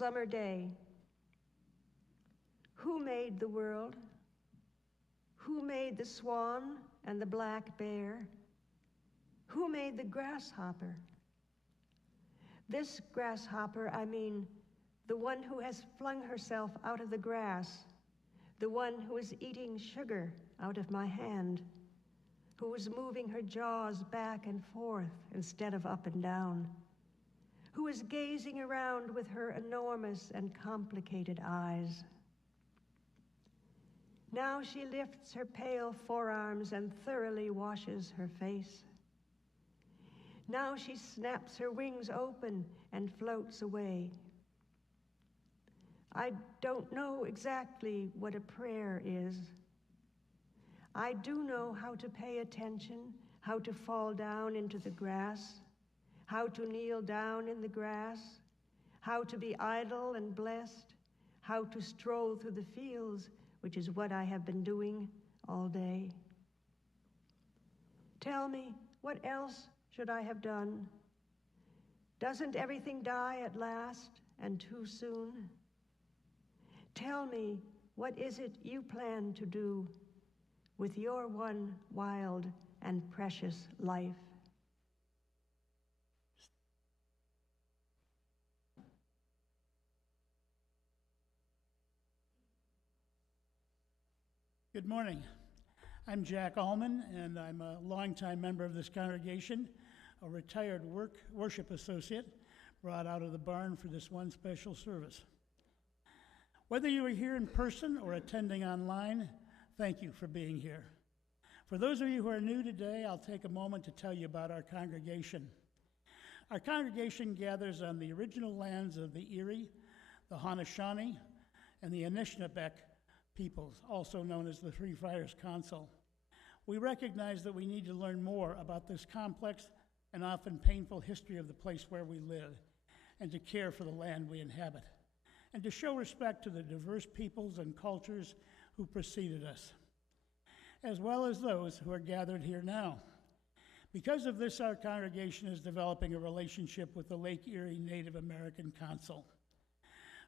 summer day. Who made the world? Who made the swan and the black bear? Who made the grasshopper? This grasshopper, I mean, the one who has flung herself out of the grass, the one who is eating sugar out of my hand, who is moving her jaws back and forth instead of up and down, who is gazing around with her enormous and complicated eyes. Now she lifts her pale forearms and thoroughly washes her face. Now she snaps her wings open and floats away. I don't know exactly what a prayer is. I do know how to pay attention, how to fall down into the grass, how to kneel down in the grass, how to be idle and blessed, how to stroll through the fields, which is what I have been doing all day. Tell me, what else should I have done? Doesn't everything die at last and too soon? Tell me, what is it you plan to do with your one wild and precious life? Good morning. I'm Jack Ulman, and I'm a longtime member of this congregation, a retired worship associate brought out of the barn for this one special service. Whether you are here in person or attending online, thank you for being here. For those of you who are new today, I'll take a moment to tell you about our congregation. Our congregation gathers on the original lands of the Erie, the Haudenosaunee, and the Anishinaabeg peoples, also known as the Three Friars Council. We recognize that we need to learn more about this complex and often painful history of the place where we live, and to care for the land we inhabit, and to show respect to the diverse peoples and cultures who preceded us, as well as those who are gathered here now. Because of this, our congregation is developing a relationship with the Lake Erie Native American Council.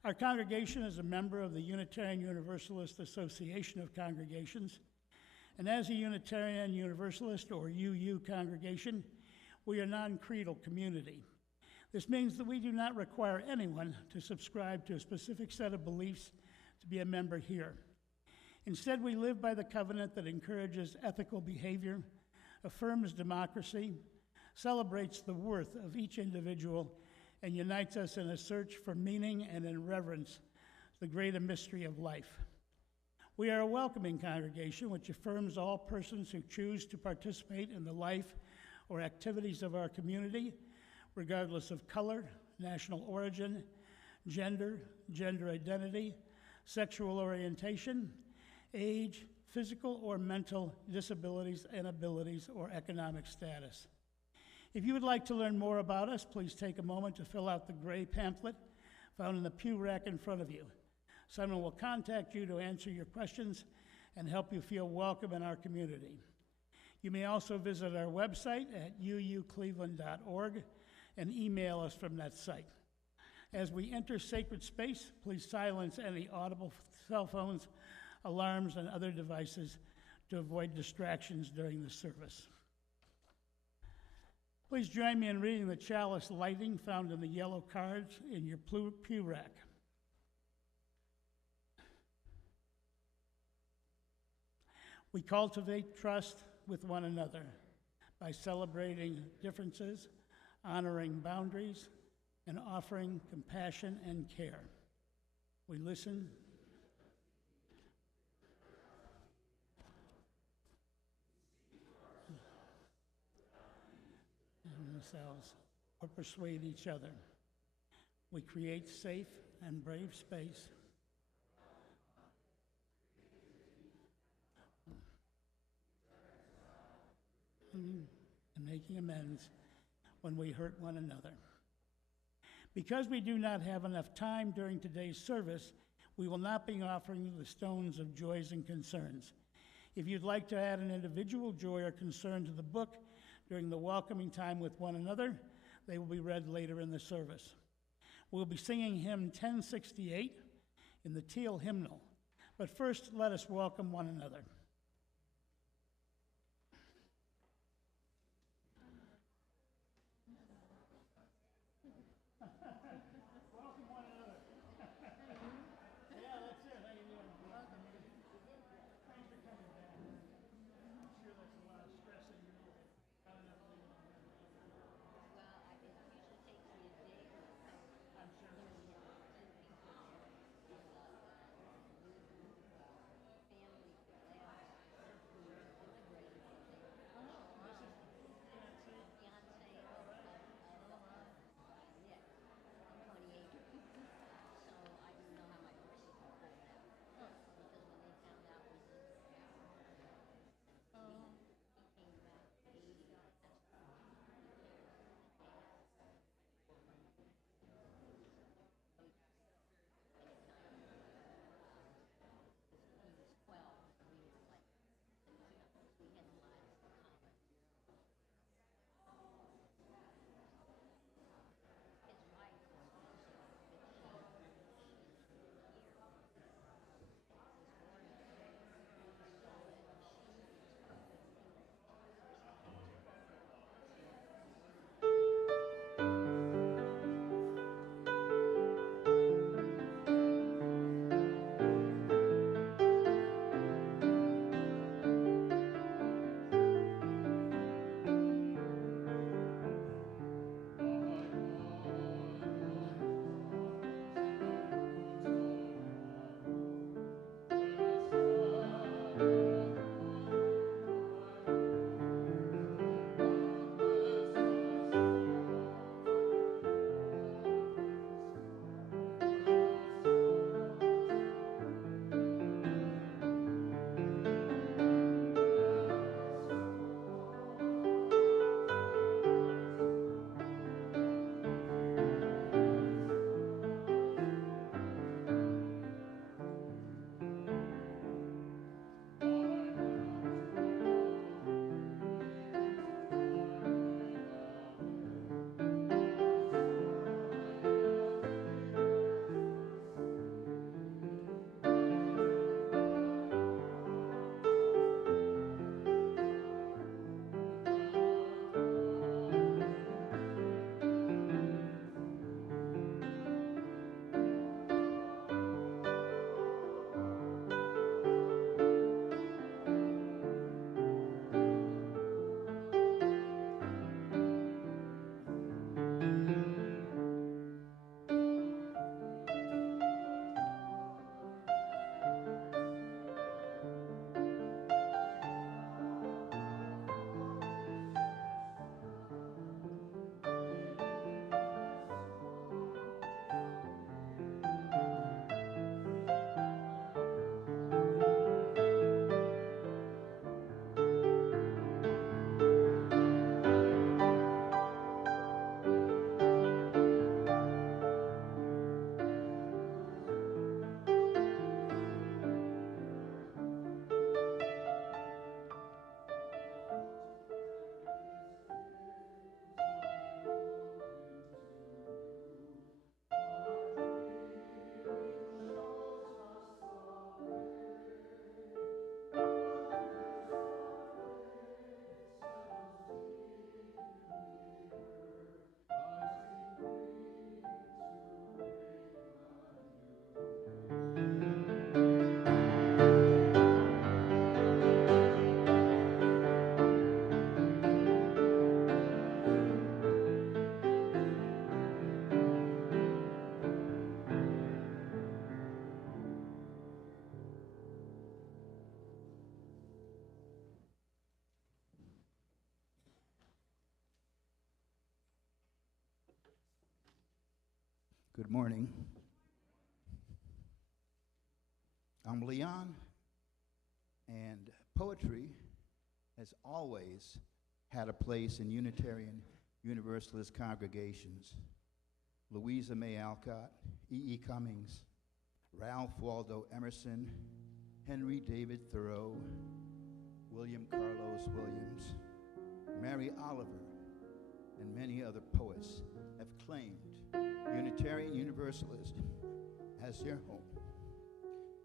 Our congregation is a member of the Unitarian Universalist Association of Congregations, and as a Unitarian Universalist, or UU congregation, we are a non-creedal community. This means that we do not require anyone to subscribe to a specific set of beliefs to be a member here. Instead, we live by the covenant that encourages ethical behavior, affirms democracy, celebrates the worth of each individual, and unites us in a search for meaning and in reverence the greater mystery of life. We are a welcoming congregation which affirms all persons who choose to participate in the life or activities of our community, regardless of color, national origin, gender, gender identity, sexual orientation, age, physical or mental disabilities and abilities, or economic status. If you would like to learn more about us, please take a moment to fill out the gray pamphlet found in the pew rack in front of you. Someone will contact you to answer your questions and help you feel welcome in our community. You may also visit our website at uucleveland.org and email us from that site. As we enter sacred space, please silence any audible cell phones, alarms, and other devices to avoid distractions during the service. Please join me in reading the Chalice lighting found in the yellow cards in your pew rack. We cultivate trust with one another by celebrating differences, honoring boundaries, and offering compassion and care. We listen themselves or persuade each other. We create safe and brave space and making amends when we hurt one another. Because we do not have enough time during today's service, we will not be offering the stones of joys and concerns. If you'd like to add an individual joy or concern to the book during the welcoming time with one another, they will be read later in the service. We'll be singing hymn 1068 in the Teal Hymnal. But first, let us welcome one another. Welcome one another. Yeah, that's it. How you doing? Thanks for coming back. I'm sure that's a lot of stress in your life. Having everything on there. I'm sure. Good morning. I'm Leon, and poetry has always had a place in Unitarian Universalist congregations. Louisa May Alcott, E.E. Cummings, Ralph Waldo Emerson, Henry David Thoreau, William Carlos Williams, Mary Oliver, and many other poets have claimed Unitarian Universalist as their home.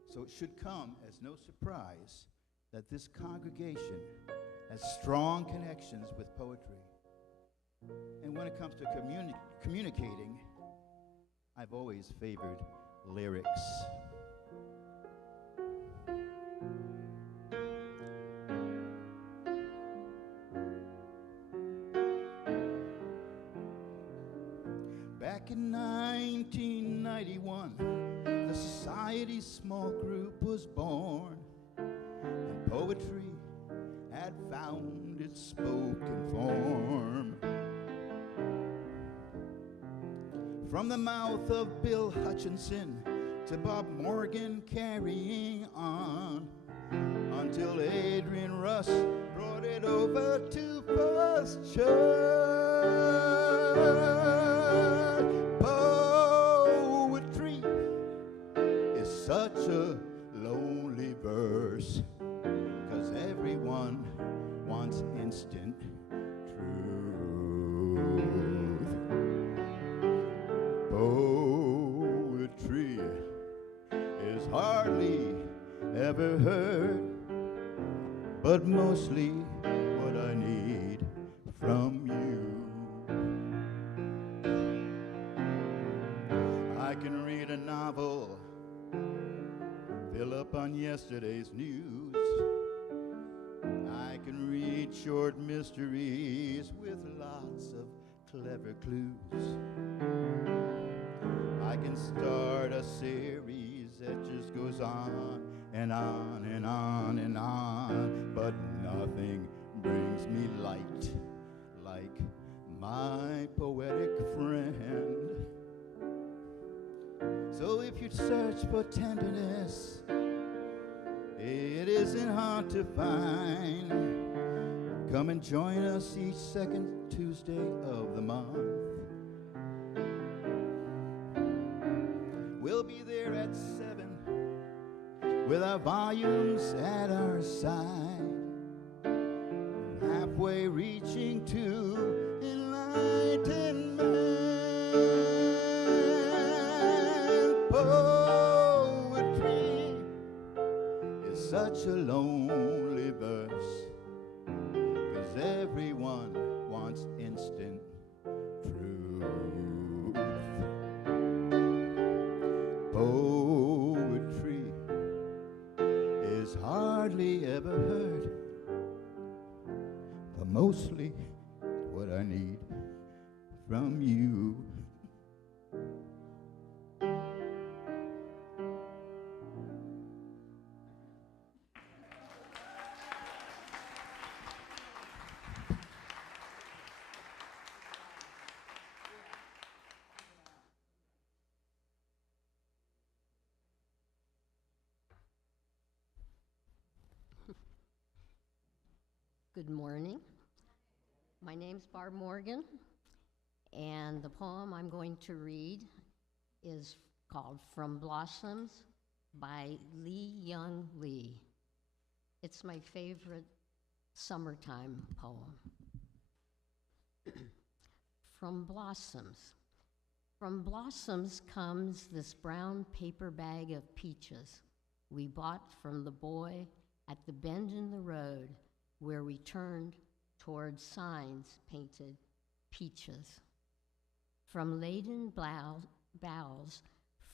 So it should come as no surprise that this congregation has strong connections with poetry. And when it comes to communicating, I've always favored lyrics. Back in 1991, the Society's small group was born, and poetry had found its spoken form. From the mouth of Bill Hutchinson to Bob Morgan carrying on, until Adrian Russ brought it over to First Church. Poetry is such a lonely verse, 'cause everyone wants instant truth. Poetry is hardly ever heard, but mostly what I need from you. I can read a novel, fill up on yesterday's news. I can read short mysteries with lots of clever clues. I can start a series that just goes on and on and on and on, but nothing brings me light like my poetic friend. So if you search for tenderness, it isn't hard to find. Come and join us each second Tuesday of the month. We'll be there at 7 with our volumes at our side, halfway reaching to enlightenment. Poetry is such a lonely verse, 'cause everyone wants instant truth. Poetry is hardly ever heard, but mostly what I need from you. Good morning. My name's Barb Morgan, and the poem I'm going to read is called From Blossoms by Lee Young Lee. It's my favorite summertime poem. From blossoms. From blossoms comes this brown paper bag of peaches we bought from the boy at the bend in the road where we turned toward signs painted peaches. From laden boughs,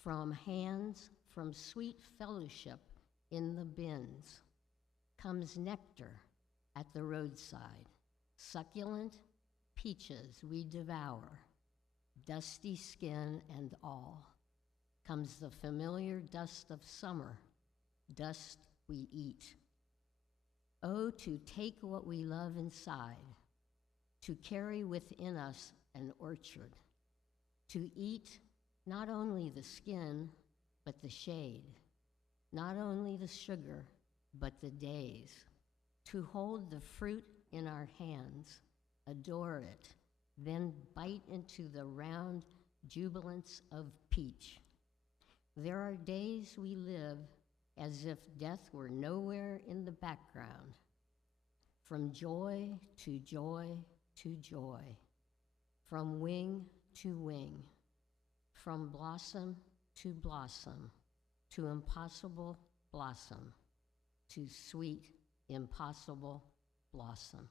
from hands, from sweet fellowship in the bins, comes nectar at the roadside, succulent peaches we devour, dusty skin and all. Comes the familiar dust of summer, dust we eat. Oh, to take what we love inside, to carry within us an orchard, to eat not only the skin, but the shade, not only the sugar, but the days, to hold the fruit in our hands, adore it, then bite into the round jubilance of peach. There are days we live as if death were nowhere in the background. From joy to joy to joy, from wing to wing, From blossom to impossible blossom, to sweet, impossible blossom.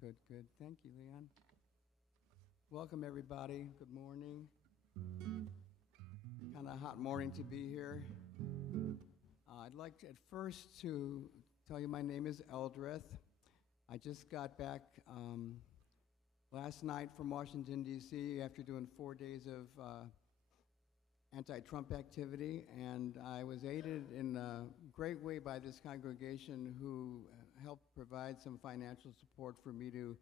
Good, good. Thank you, Leon. Welcome, everybody. Good morning. Kind of a hot morning to be here. I'd like to, at first to tell you my name is Eldrith. I just got back last night from Washington, D.C. after doing 4 days of anti-Trump activity, and I was aided in a great way by this congregation who helped provide some financial support for me to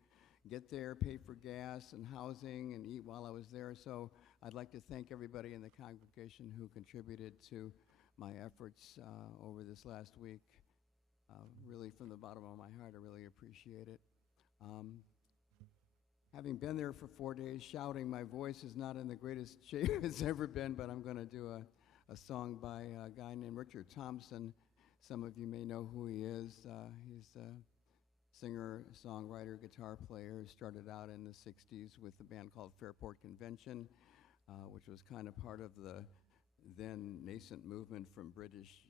get there, pay for gas and housing, and eat while I was there. So I'd like to thank everybody in the congregation who contributed to my efforts over this last week. Really, from the bottom of my heart, I really appreciate it. Having been there for 4 days shouting, my voice is not in the greatest shape it's ever been, but I'm going to do a song by a guy named Richard Thompson. Some of you may know who he is. He's a singer, songwriter, guitar player who started out in the 60s with a band called Fairport Convention, which was kind of part of the then nascent movement from British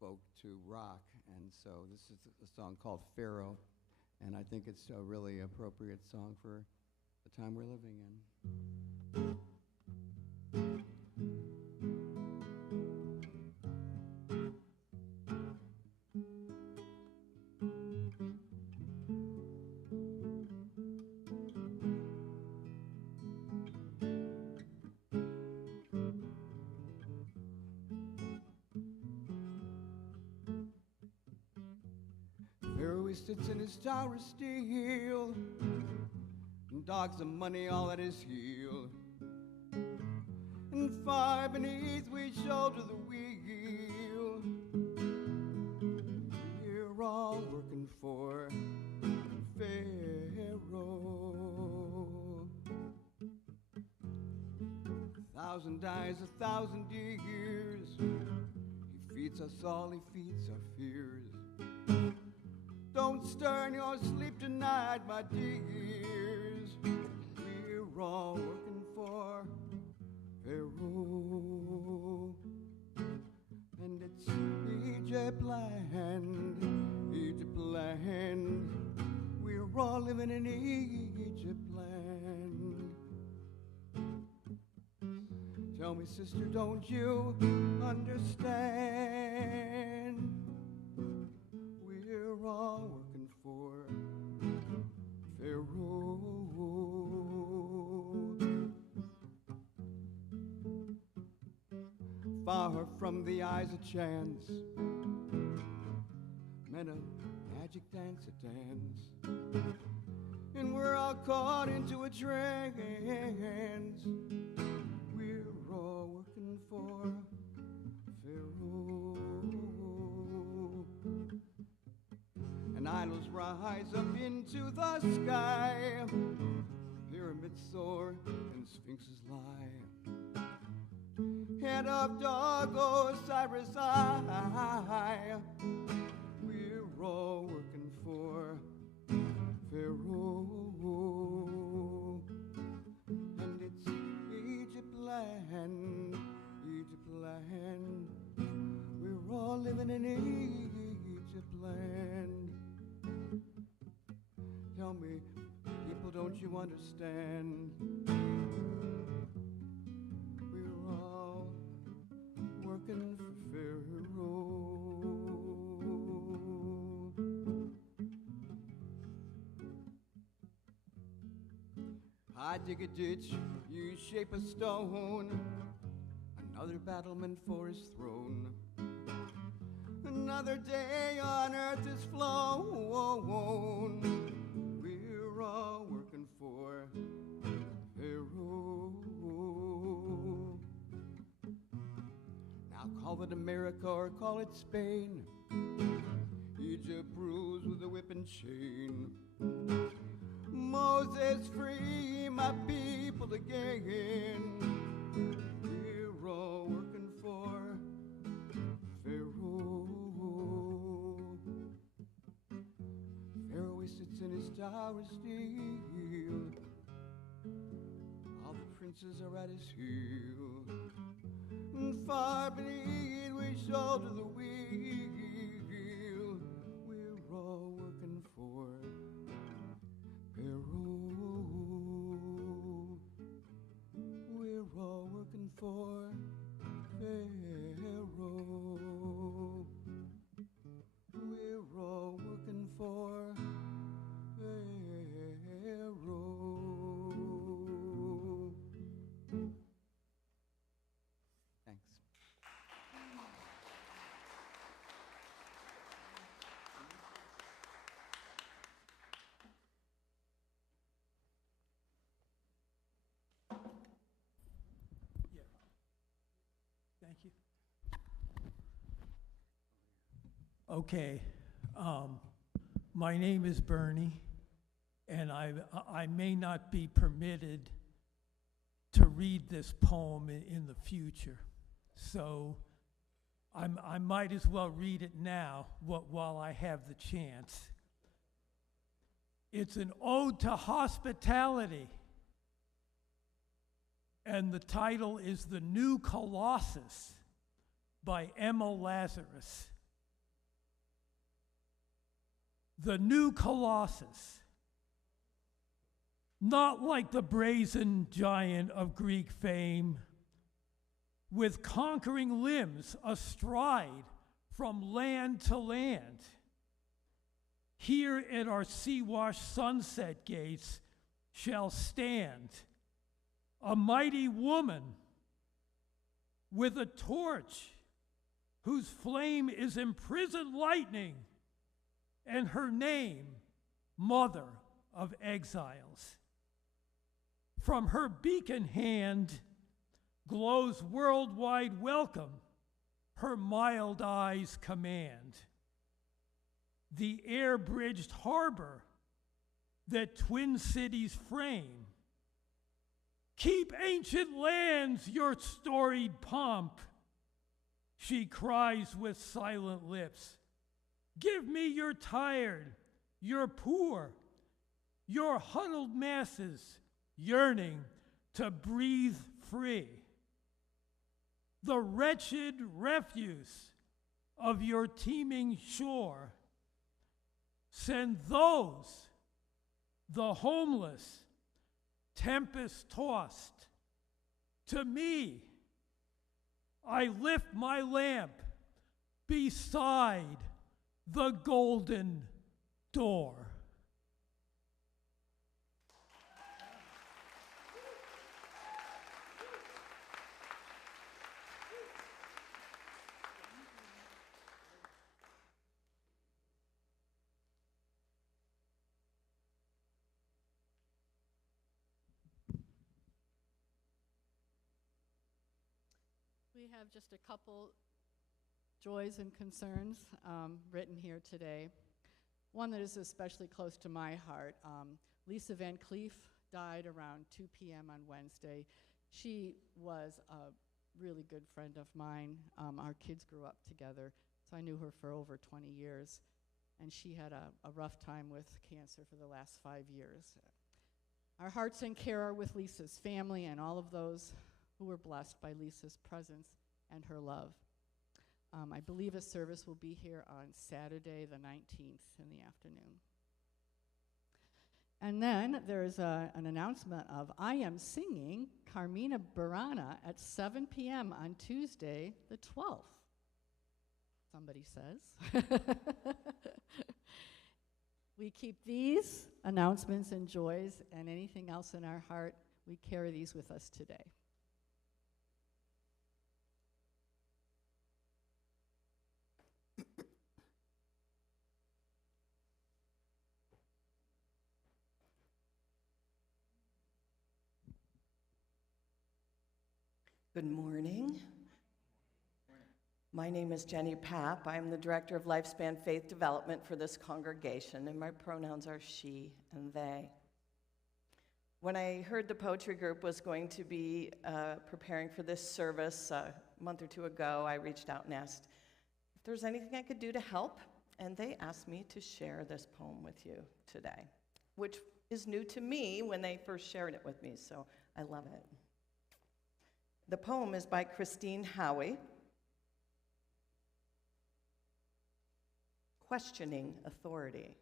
folk to rock. And so this is a song called Pharaoh, and I think it's a really appropriate song for the time we're living in. Pharaoh sits in his tower of steel, and dogs of money all at his heel. And far beneath we shoulder the wheel. We're all working for Pharaoh. 1,000 days, 1,000 years. He feeds us all, he feeds our fears. Don't stir in your sleep tonight, my dears. We're all working for Pharaoh. And it's Egypt land, Egypt land. We're all living in Egypt land. Tell me, sister, don't you understand? We're all working for Pharaoh. Far from the eyes of chance, men of magic dance a dance, and we're all caught into a trance. We're all working for Pharaoh. And idols rise up into the sky, pyramids soar and sphinxes lie. Head of dog, Osiris eye. We're all working for Pharaoh. And it's Egypt land, Egypt land. We're all living in Egypt land. Tell me, people, don't you understand? We're all working for Pharaoh. I dig a ditch, you shape a stone, another battlement for his throne. Another day on earth is flown. We're all working for Pharaoh. Now call it America or call it Spain. Egypt rules with a whip and chain. Moses, free my people again. We're all working for Pharaoh. Pharaoh, he sits in his tower of steel. All the princes are at his heel. And far beneath we shoulder the wheel. We're all working for Pharaoh. We're all working for Pharaoh. We're all working for Pharaoh. Thanks. Thank you. Okay. My name is Bernie, and I may not be permitted to read this poem in the future. So I might as well read it now while I have the chance. It's an ode to hospitality. And the title is The New Colossus by Emma Lazarus. The new Colossus, not like the brazen giant of Greek fame, with conquering limbs astride from land to land. Here at our sea-washed sunset gates shall stand a mighty woman with a torch whose flame is imprisoned lightning, and her name, Mother of Exiles. From her beacon hand glows worldwide welcome, her mild eyes command. The air-bridged harbor that twin cities frame. Keep ancient lands your storied pomp, she cries with silent lips. Give me your tired, your poor, your huddled masses yearning to breathe free. The wretched refuse of your teeming shore. Send those, the homeless, tempest-tossed, to me. I lift my lamp beside the golden door. We have just a couple joys and concerns written here today. One that is especially close to my heart. Lisa Van Cleef died around 2 p.m. on Wednesday. She was a really good friend of mine. Our kids grew up together, so I knew her for over 20 years. And she had a rough time with cancer for the last 5 years. Our hearts and care are with Lisa's family and all of those who were blessed by Lisa's presence and her love. I believe a service will be here on Saturday the 19th in the afternoon. And then there's an announcement of I am singing Carmina Burana at 7 p.m. on Tuesday the 12th. Somebody says. We keep these announcements and joys and anything else in our heart, we carry these with us today. Good morning. My name is Jenny Papp. I'm the Director of Lifespan Faith Development for this congregation, and my pronouns are she and they. When I heard the poetry group was going to be preparing for this service a month or two ago, I reached out and asked if there's anything I could do to help, and they asked me to share this poem with you today, which is new to me when they first shared it with me, so I love it. The poem is by Christine Howie. Questioning authority.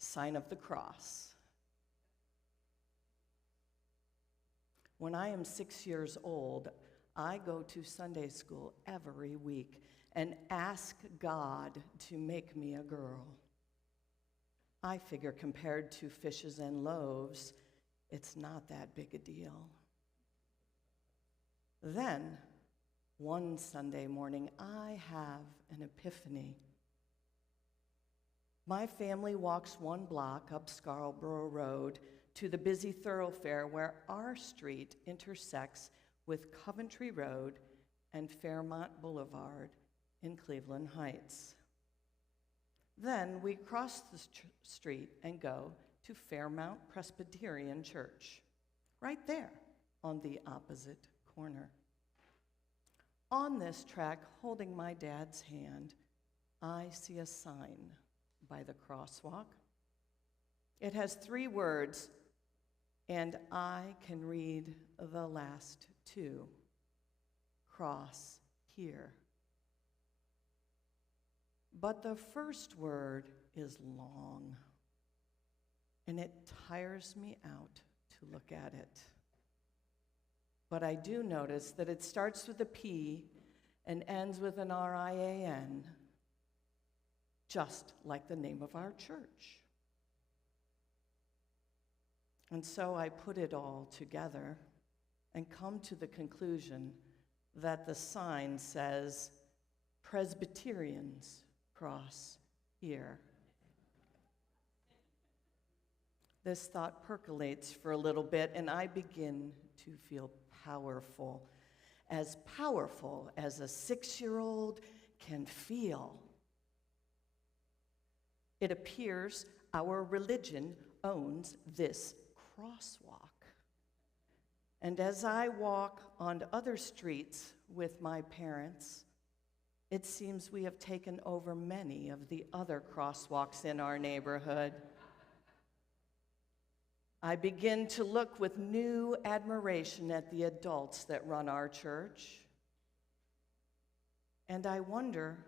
Sign of the cross. When I am 6 years old, I go to Sunday school every week and ask God to make me a girl. I figure compared to fishes and loaves, it's not that big a deal. Then, one Sunday morning, I have an epiphany. My family walks one block up Scarborough Road to the busy thoroughfare where our street intersects with Coventry Road and Fairmont Boulevard in Cleveland Heights. Then we cross the street and go to Fairmount Presbyterian Church, right there on the opposite corner. On this track, holding my dad's hand, I see a sign by the crosswalk. It has 3 words, and I can read the last 2. Cross here. But the first word is long, and it tires me out to look at it. But I do notice that it starts with a P and ends with an R-I-A-N, just like the name of our church. And so I put it all together and come to the conclusion that the sign says, Presbyterians cross here. This thought percolates for a little bit, and I begin to feel powerful as a 6-year-old can feel. It appears our religion owns this crosswalk. And as I walk on other streets with my parents, it seems we have taken over many of the other crosswalks in our neighborhood. I begin to look with new admiration at the adults that run our church. And I wonder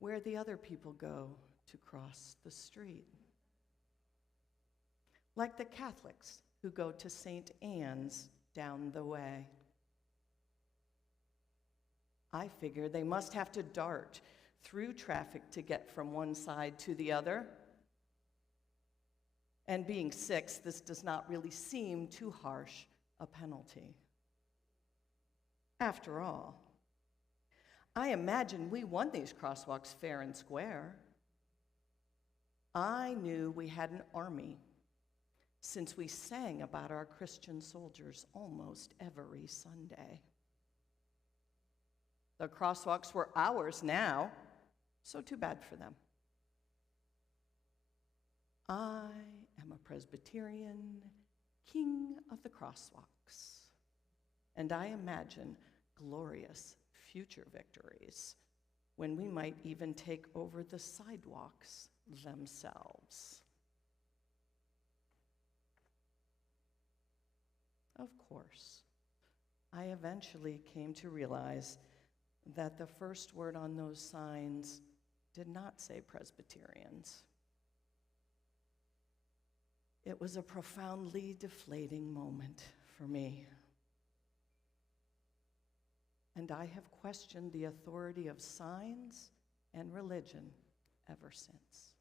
where the other people go to cross the street. Like the Catholics who go to St. Anne's down the way. I figure they must have to dart through traffic to get from one side to the other. And being 6, this does not really seem too harsh a penalty. After all, I imagine we won these crosswalks fair and square. I knew we had an army since we sang about our Christian soldiers almost every Sunday. The crosswalks were ours now, so too bad for them. I am a Presbyterian, king of the crosswalks, and I imagine glorious future victories when we might even take over the sidewalks themselves. Of course, I eventually came to realize that the first word on those signs did not say Presbyterians. It was a profoundly deflating moment for me. And I have questioned the authority of signs and religion ever since.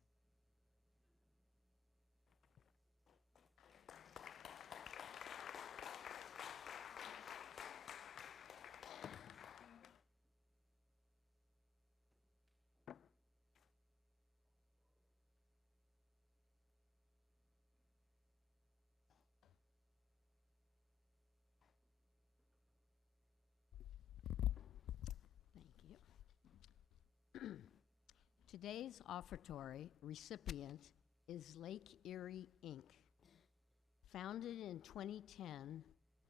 Today's offertory recipient is Lake Erie Inc. Founded in 2010,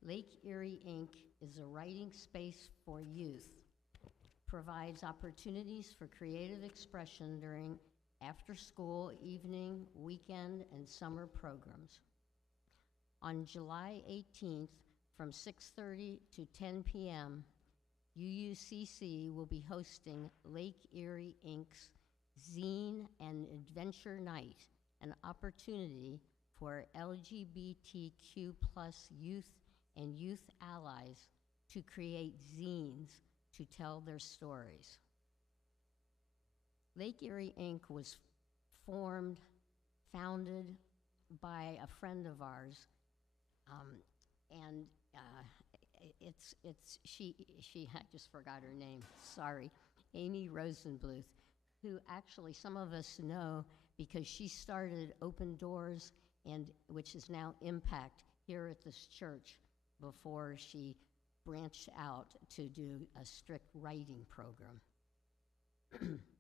Lake Erie Inc. is a writing space for youth, provides opportunities for creative expression during after-school, evening, weekend, and summer programs. On July 18th, from 6:30 to 10 p.m., UUCC will be hosting Lake Erie Inc.'s Zine and Adventure Night, an opportunity for LGBTQ+ youth and youth allies to create zines to tell their stories. Lake Erie Inc. was founded by a friend of ours, and she I just forgot her name, sorry, Amy Rosenbluth, who actually some of us know because she started Open Doors, and which is now Impact here at this church, before she branched out to do a strict writing program.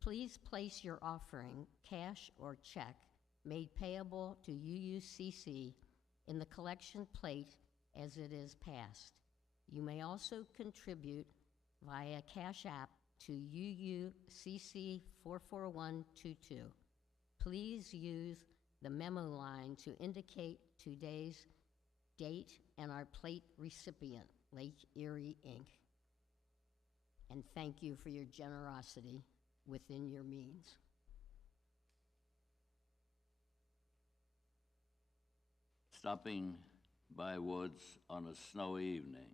Please place your offering, cash or check, made payable to UUCC in the collection plate as it is passed. You may also contribute via Cash App to UUCC 44122. Please use the memo line to indicate today's date and our plate recipient, Lake Erie Inc. And thank you for your generosity within your means. Stopping by woods on a snowy evening.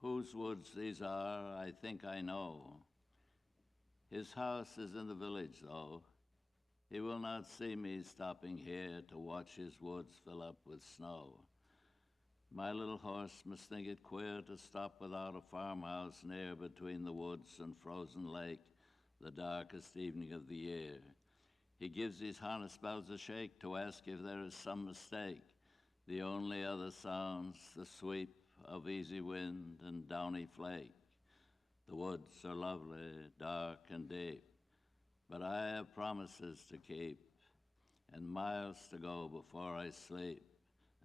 Whose woods these are, I think I know. His house is in the village, though. He will not see me stopping here to watch his woods fill up with snow. My little horse must think it queer to stop without a farmhouse near between the woods and frozen lake, the darkest evening of the year. He gives his harness bells a shake to ask if there is some mistake. The only other sounds the sweep of easy wind and downy flake. The woods are lovely, dark and deep, but I have promises to keep, and miles to go before I sleep,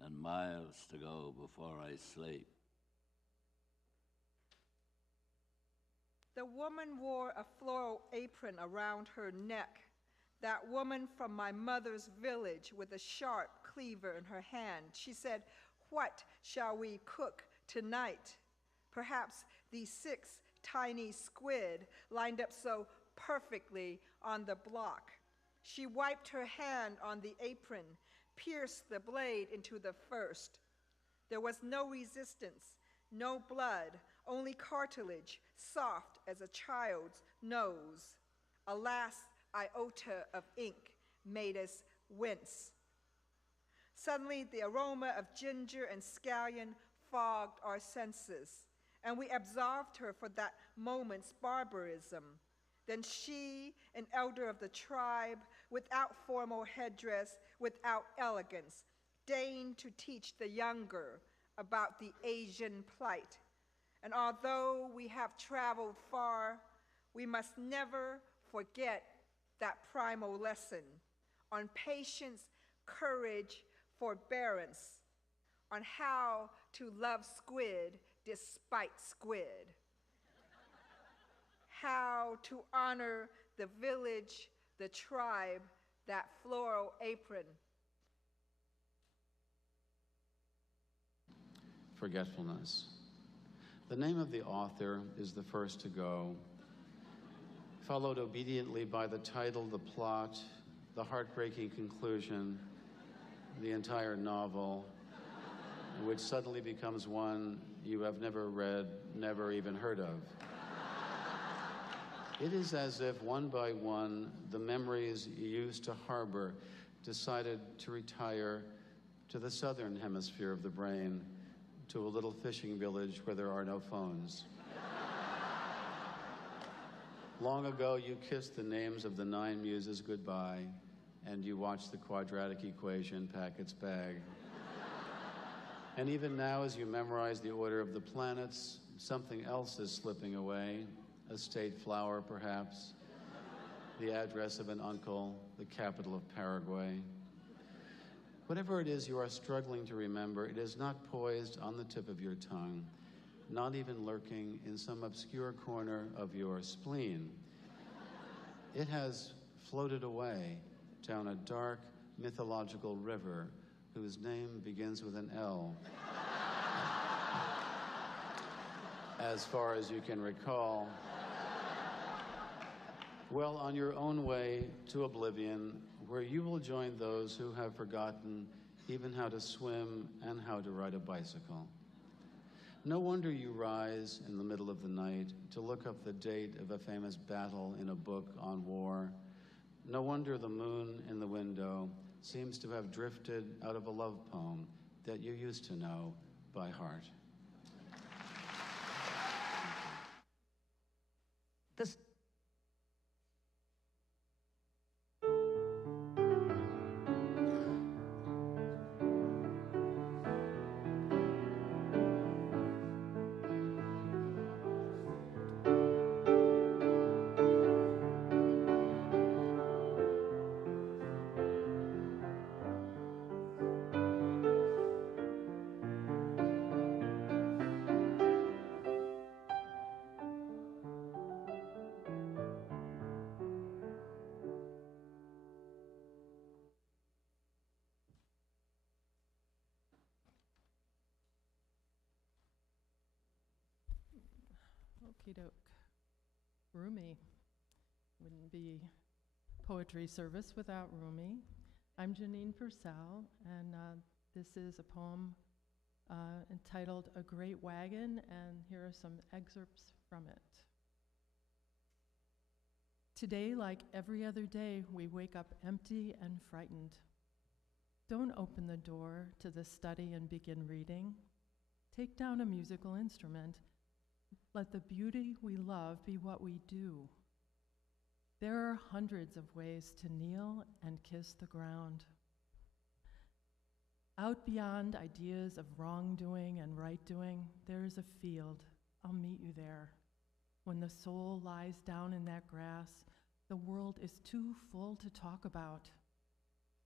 and miles to go before I sleep. The woman wore a floral apron around her neck, that woman from my mother's village with a sharp cleaver in her hand. She said, "What shall we cook tonight?" Perhaps these 6 tiny squid lined up so perfectly on the block. She wiped her hand on the apron, pierced the blade into the first. There was no resistance, no blood, only cartilage, soft as a child's nose. A last iota of ink made us wince. Suddenly, the aroma of ginger and scallion fogged our senses, and we absolved her for that moment's barbarism. Then she, an elder of the tribe, without formal headdress, without elegance, deigned to teach the younger about the Asian plight. And although we have traveled far, we must never forget that primal lesson on patience, courage, forbearance, on how to love squid despite squid, how to honor the village, the tribe, that floral apron. Forgetfulness. The name of the author is the first to go, followed obediently by the title, the plot, the heartbreaking conclusion, the entire novel, which suddenly becomes one you have never read, never even heard of. It is as if one by one, the memories you used to harbor decided to retire to the southern hemisphere of the brain, to a little fishing village where there are no phones. Long ago, you kissed the names of the 9 muses goodbye, and you watched the quadratic equation pack its bag. And even now, as you memorize the order of the planets, something else is slipping away, a state flower perhaps, the address of an uncle, the capital of Paraguay. Whatever it is you are struggling to remember, it is not poised on the tip of your tongue, not even lurking in some obscure corner of your spleen. It has floated away down a dark mythological river whose name begins with an L. As far as you can recall. Well, on your own way to oblivion, where you will join those who have forgotten even how to swim and how to ride a bicycle. No wonder you rise in the middle of the night to look up the date of a famous battle in a book on war. No wonder the moon in the window seems to have drifted out of a love poem that you used to know by heart. This Okie doke. Rumi. Wouldn't be poetry service without Rumi. I'm Janine Purcell, and this is a poem entitled A Great Wagon, and here are some excerpts from it. Today, like every other day, we wake up empty and frightened. Don't open the door to the study and begin reading. Take down a musical instrument. Let the beauty we love be what we do. There are hundreds of ways to kneel and kiss the ground. Out beyond ideas of wrongdoing and right-doing, there is a field. I'll meet you there. When the soul lies down in that grass, the world is too full to talk about.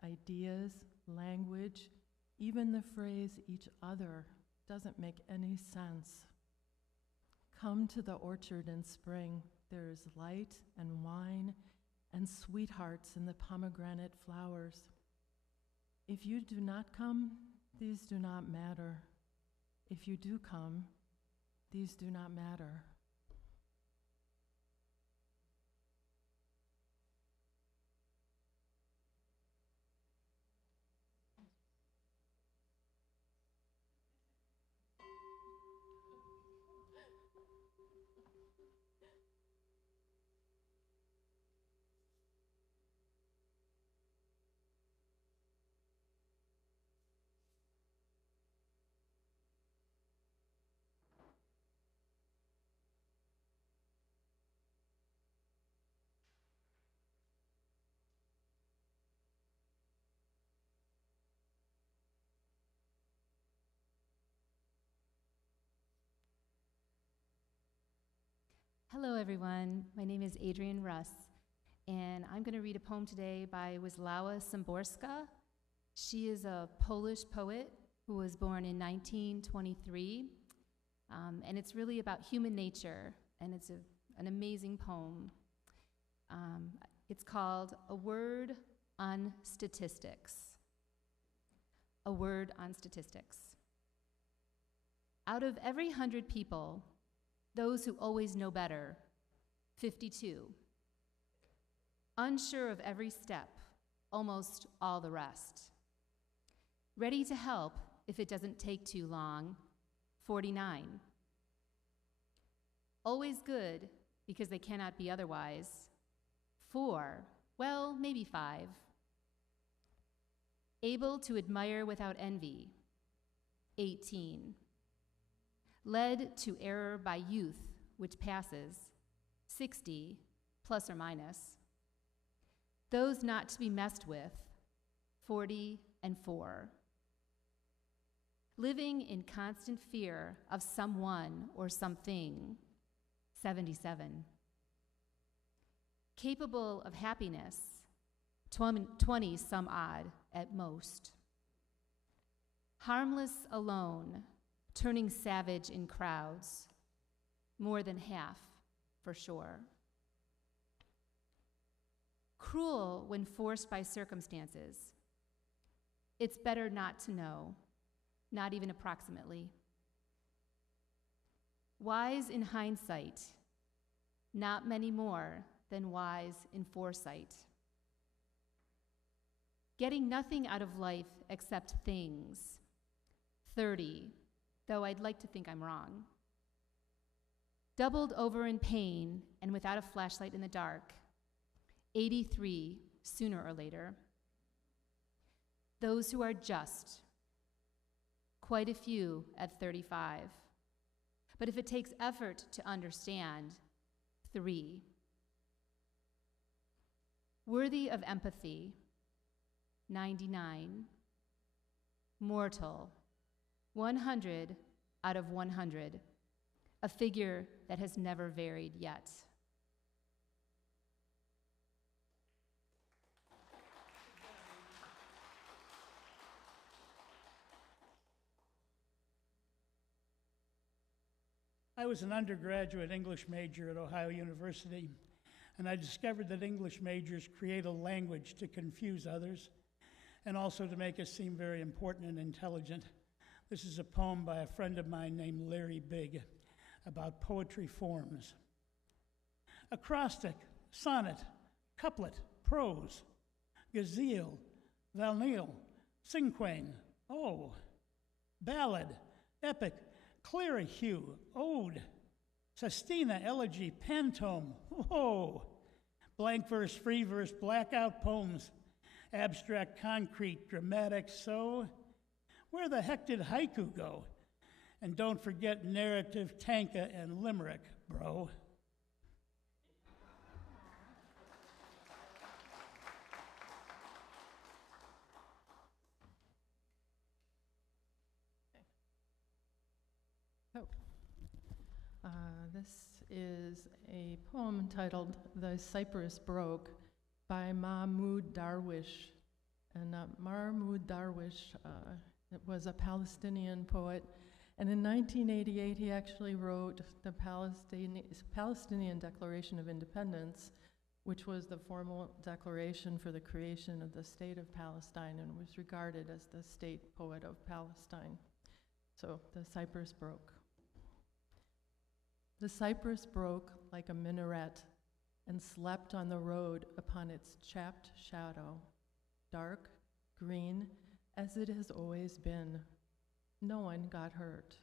Ideas, language, even the phrase each other doesn't make any sense. Come to the orchard in spring. There is light and wine and sweethearts in the pomegranate flowers. If you do not come, these do not matter. If you do come, these do not matter. Hello, everyone. My name is Adrienne Russ, and I'm going to read a poem today by Wisława Szymborska. She is a Polish poet who was born in 1923, and it's really about human nature, and it's an amazing poem. It's called A Word on Statistics. A Word on Statistics. Out of every 100 people, those who always know better, 52. Unsure of every step, almost all the rest. Ready to help if it doesn't take too long, 49. Always good because they cannot be otherwise, 4, well, maybe 5. Able to admire without envy, 18. Led to error by youth, which passes, 60, plus or minus. Those not to be messed with, 40 and 4. Living in constant fear of someone or something, 77. capable of happiness, 20 some odd at most. Harmless alone, turning savage in crowds, more than half for sure. Cruel when forced by circumstances. It's better not to know, not even approximately. Wise in hindsight, not many more than wise in foresight. Getting nothing out of life except things, 30, though I'd like to think I'm wrong. Doubled over in pain and without a flashlight in the dark, 83, sooner or later. Those who are just, quite a few at 35. But if it takes effort to understand, 3. Worthy of empathy, 99. Mortal, 100 out of 100, a figure that has never varied yet. I was an undergraduate English major at Ohio University, and I discovered that English majors create a language to confuse others and also to make us seem very important and intelligent. This is a poem by a friend of mine named Larry Big about poetry forms. Acrostic, sonnet, couplet, prose, gazelle, valneel, cinquain, ballad, epic, clear-hue, ode, sestina, elegy, pantome, blank verse, free verse, blackout poems, abstract, concrete, dramatic, so where the heck did haiku go? And don't forget narrative, tanka, and limerick, bro. This is a poem titled The Cypress Broke by Mahmoud Darwish. And Mahmoud Darwish was a Palestinian poet. And in 1988, he actually wrote the Palestinian Declaration of Independence, which was the formal declaration for the creation of the state of Palestine and was regarded as the state poet of Palestine. So, The Cypress Broke. The cypress broke like a minaret and slept on the road upon its chapped shadow, dark, green, as it has always been. No one got hurt.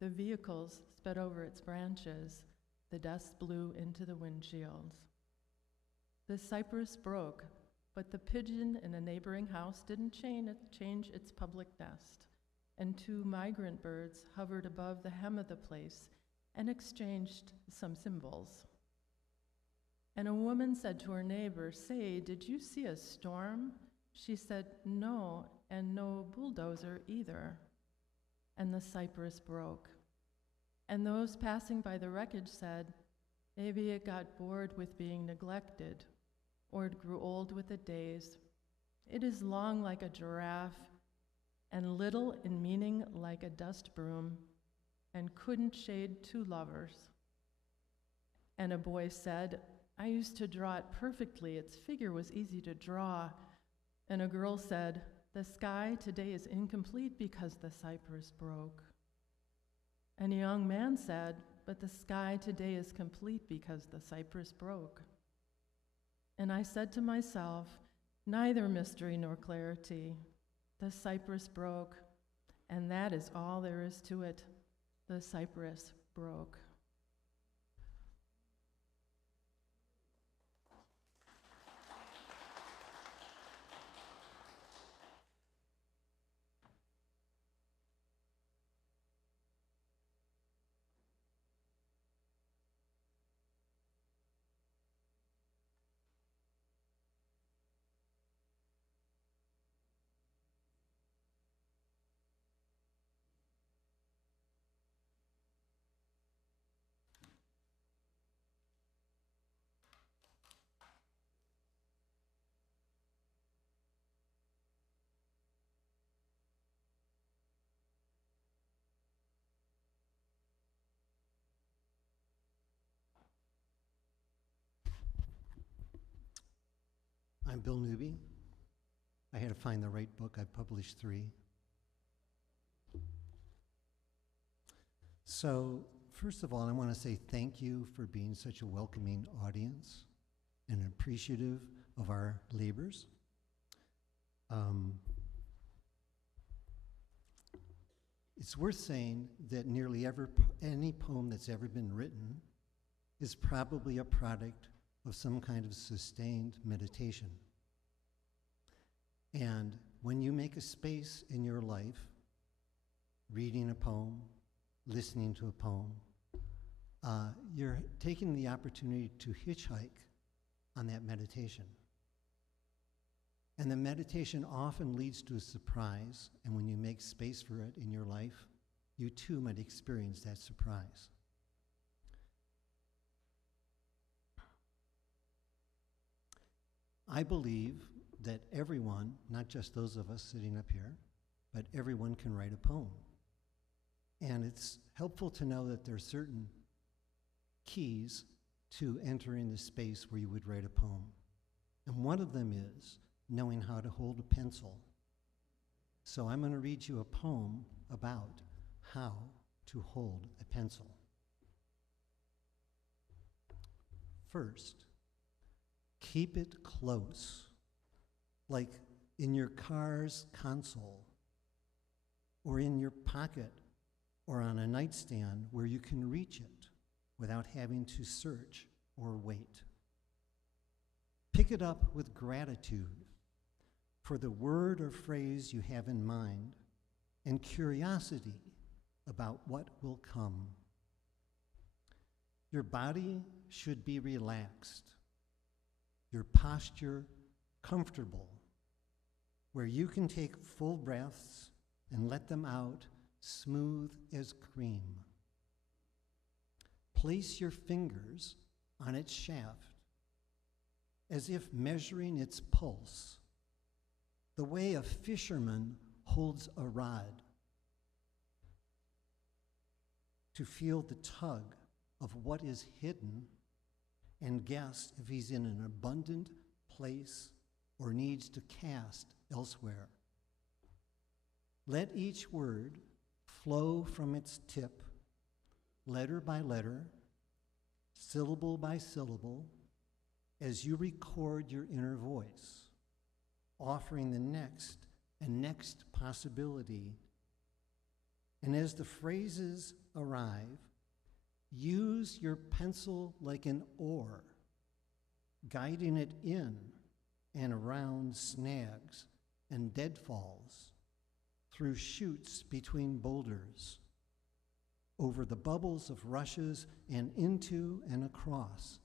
The vehicles sped over its branches. The dust blew into the windshields. The cypress broke, but the pigeon in a neighboring house didn't change its public nest, and 2 migrant birds hovered above the hem of the place and exchanged some symbols. And a woman said to her neighbor, "Say, did you see a storm?" She said, "No, and no bulldozer either." And the cypress broke. And those passing by the wreckage said, "Maybe it got bored with being neglected, or it grew old with the days. It is long like a giraffe, and little in meaning like a dust broom, and couldn't shade 2 lovers." And a boy said, "I used to draw it perfectly. Its figure was easy to draw." And a girl said, "The sky today is incomplete because the cypress broke." And a young man said, "But the sky today is complete because the cypress broke." And I said to myself, neither mystery nor clarity. The cypress broke, and that is all there is to it. The cypress broke. I'm Bill Newby. I had to find the right book. I've published 3. So, first of all, I want to say thank you for being such a welcoming audience and appreciative of our labors. It's worth saying that nearly any poem that's ever been written is probably a product of some kind of sustained meditation. And when you make a space in your life, reading a poem, listening to a poem, you're taking the opportunity to hitchhike on that meditation. And the meditation often leads to a surprise, and when you make space for it in your life, you too might experience that surprise. I believe that everyone, not just those of us sitting up here, but everyone can write a poem. And it's helpful to know that there are certain keys to entering the space where you would write a poem. And one of them is knowing how to hold a pencil. So I'm going to read you a poem about how to hold a pencil. First, keep it close, like in your car's console, or in your pocket, or on a nightstand where you can reach it without having to search or wait. Pick it up with gratitude for the word or phrase you have in mind and curiosity about what will come. Your body should be relaxed, your posture comfortable, where you can take full breaths and let them out smooth as cream. Place your fingers on its shaft as if measuring its pulse, the way a fisherman holds a rod, to feel the tug of what is hidden and guess if he's in an abundant place or needs to cast elsewhere. Let each word flow from its tip, letter by letter, syllable by syllable, as you record your inner voice, offering the next and next possibility. And as the phrases arrive, use your pencil like an oar, guiding it in and around snags and deadfalls, through chutes between boulders, over the bubbles of rushes and into and across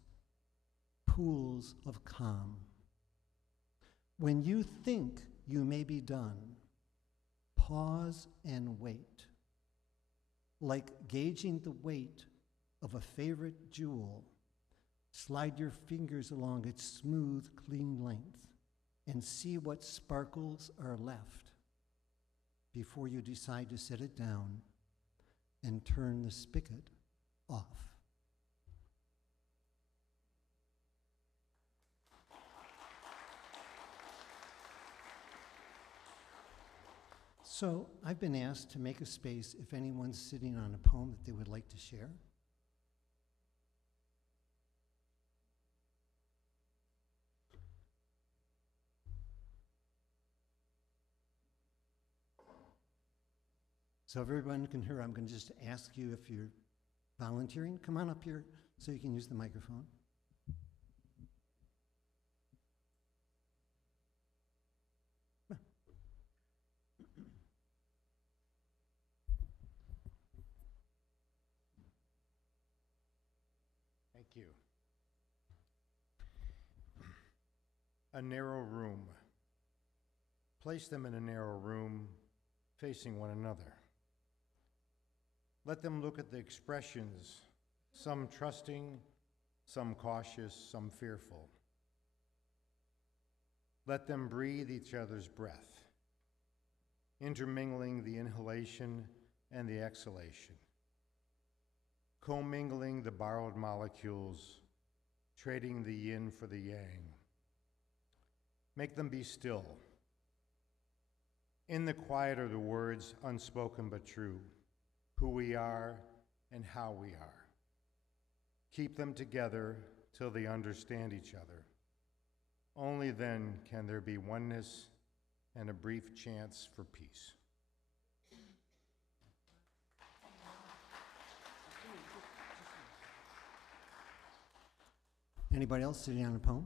pools of calm. When you think you may be done, pause and wait, like gauging the weight of a favorite jewel. Slide your fingers along its smooth, clean length and see what sparkles are left before you decide to set it down and turn the spigot off. So I've been asked to make a space if anyone's sitting on a poem that they would like to share. So if everyone can hear, I'm going to just ask you if you're volunteering. Come on up here so you can use the microphone. Thank you. A narrow room. Place them in a narrow room facing one another. Let them look at the expressions, some trusting, some cautious, some fearful. Let them breathe each other's breath, intermingling the inhalation and the exhalation, commingling the borrowed molecules, trading the yin for the yang. Make them be still. In the quiet are the words, unspoken but true, who we are and how we are. Keep them together till they understand each other. Only then can there be oneness and a brief chance for peace. Anybody else sitting on a poem?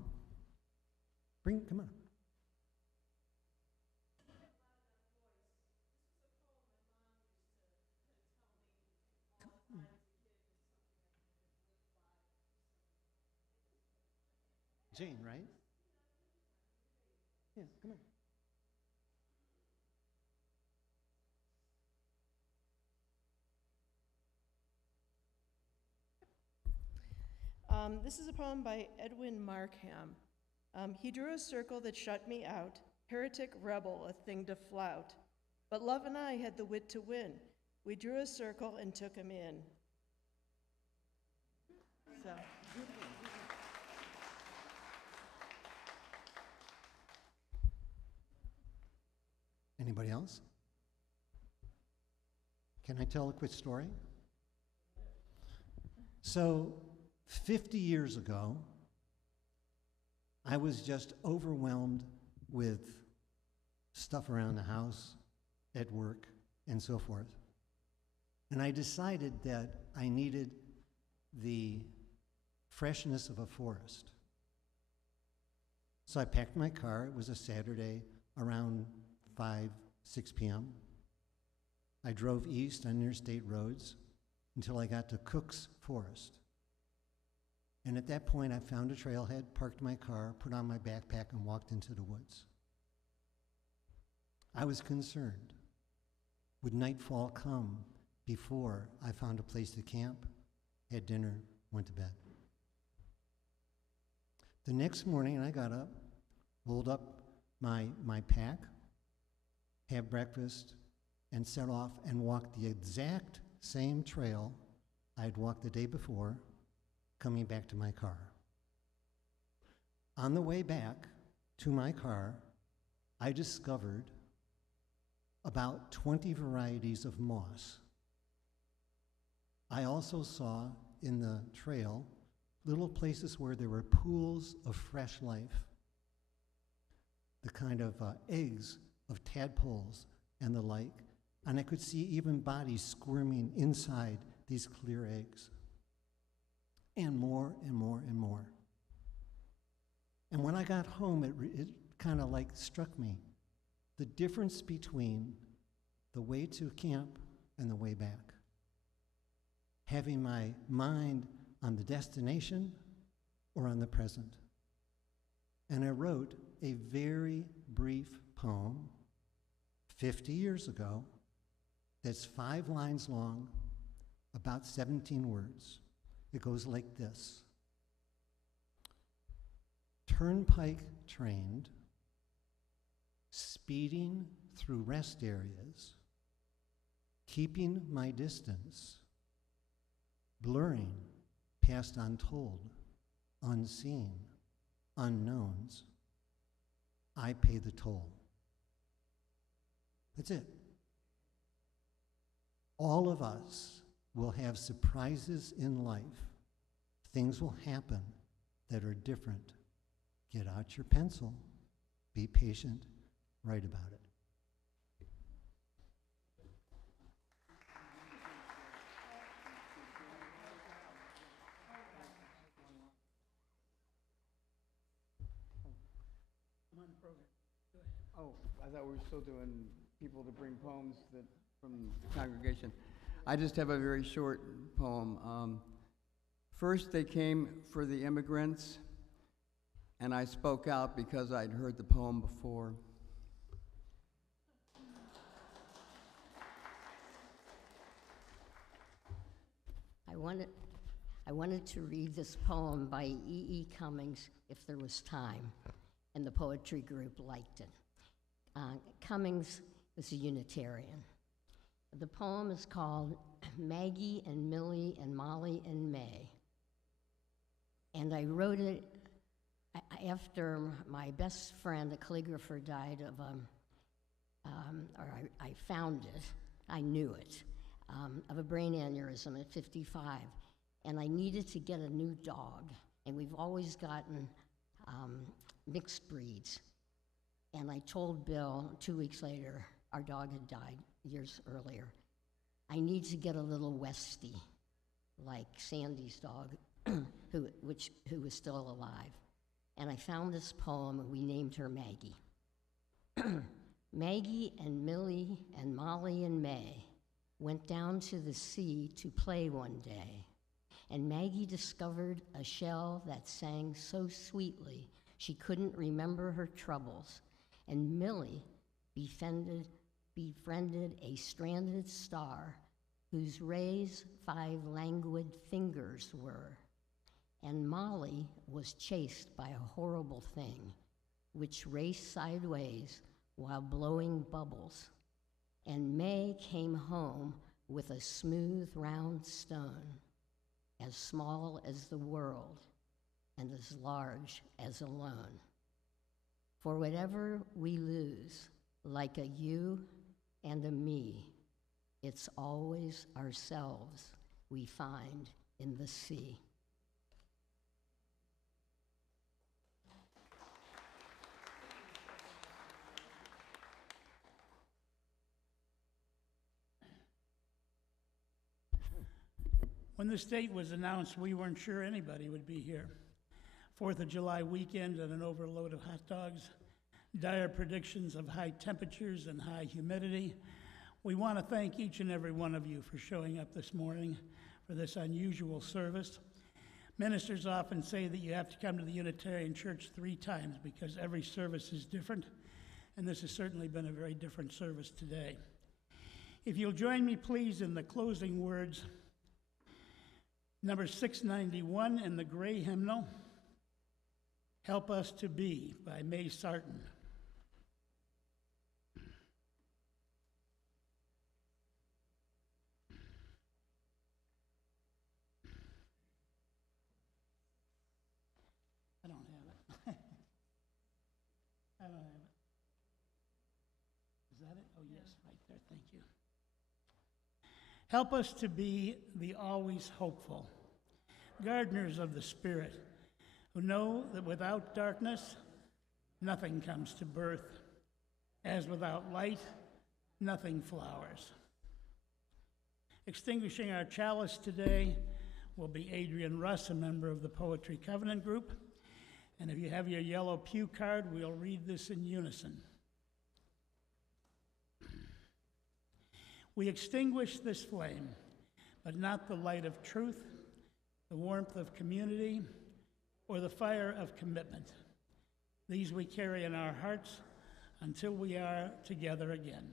Come on. Jane, right? Yeah, come on. This is a poem by Edwin Markham. He drew a circle that shut me out, heretic rebel, a thing to flout. But love and I had the wit to win. We drew a circle and took him in. So. Anybody else? Can I tell a quick story? So, 50 years ago, I was just overwhelmed with stuff around the house, at work, and so forth. And I decided that I needed the freshness of a forest. So I packed my car. It was a Saturday around 6 p.m. I drove east on interstate roads until I got to Cook's Forest. And at that point, I found a trailhead, parked my car, put on my backpack, and walked into the woods. I was concerned. Would nightfall come before I found a place to camp, had dinner, went to bed? The next morning, I got up, rolled up my pack, had breakfast, and set off and walked the exact same trail I had walked the day before, coming back to my car. On the way back to my car, I discovered about 20 varieties of moss. I also saw in the trail little places where there were pools of fresh life, the kind of eggs of tadpoles and the like, and I could see even bodies squirming inside these clear eggs, and more and more and more. And when I got home, it kind of like struck me, the difference between the way to camp and the way back. Having my mind on the destination or on the present. And I wrote a very brief poem 50 years ago that's 5 lines long, about 17 words. It goes like this. Turnpike trained, speeding through rest areas, keeping my distance, blurring past untold, unseen, unknowns, I pay the toll. That's it. All of us will have surprises in life. Things will happen that are different. Get out your pencil, be patient, write about it. Oh, I thought we were still doing people to bring poems from the congregation. I just have a very short poem. First, they came for the immigrants, and I spoke out because I'd heard the poem before. I wanted to read this poem by E.E. Cummings if there was time, and the poetry group liked it. Cummings was a Unitarian. The poem is called Maggie and Millie and Molly and May. And I wrote it, after my best friend, a calligrapher, died of, I found it, I knew it, of a brain aneurysm at 55. And I needed to get a new dog. And we've always gotten mixed breeds. And I told Bill 2 weeks later, our dog had died years earlier, I need to get a little Westie, like Sandy's dog, who was still alive. And I found this poem, and we named her Maggie. Maggie and Millie and Molly and May went down to the sea to play one day, and Maggie discovered a shell that sang so sweetly she couldn't remember her troubles, and Millie befriended a stranded star whose rays 5 languid fingers were, and Molly was chased by a horrible thing which raced sideways while blowing bubbles, and May came home with a smooth round stone, as small as the world and as large as alone. For whatever we lose, like a you and a me, it's always ourselves we find in the sea. When this date was announced, we weren't sure anybody would be here. 4th of July weekend and an overload of hot dogs, dire predictions of high temperatures and high humidity. We want to thank each and every one of you for showing up this morning for this unusual service. Ministers often say that you have to come to the Unitarian Church 3 times because every service is different, and this has certainly been a very different service today. If you'll join me, please, in the closing words, number 691 in the gray hymnal, Help Us to Be by May Sarton. I don't have it. I don't have it. Is that it? Oh, yes, right there. Thank you. Help us to be the always hopeful, gardeners of the Spirit, who know that without darkness, nothing comes to birth, as without light, nothing flowers. Extinguishing our chalice today will be Adrian Russ, a member of the Poetry Covenant Group. And if you have your yellow pew card, we'll read this in unison. We extinguish this flame, but not the light of truth, the warmth of community, or the fire of commitment. These we carry in our hearts until we are together again.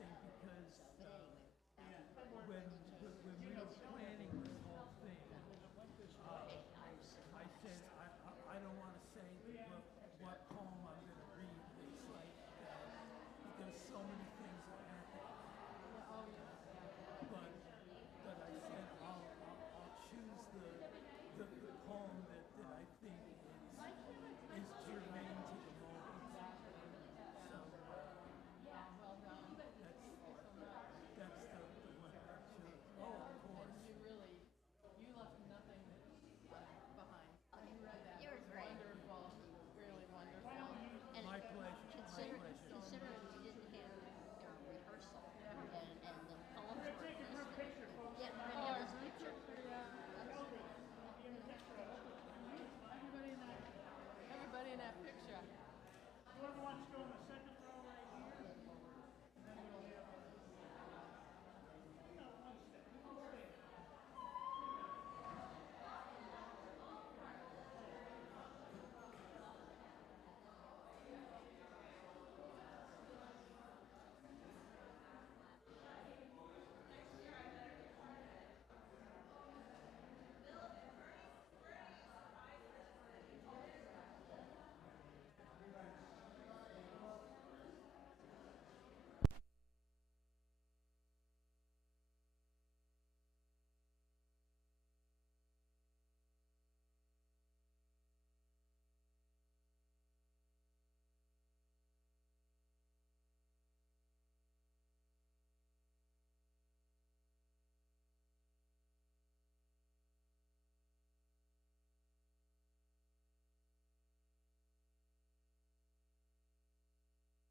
Thank you.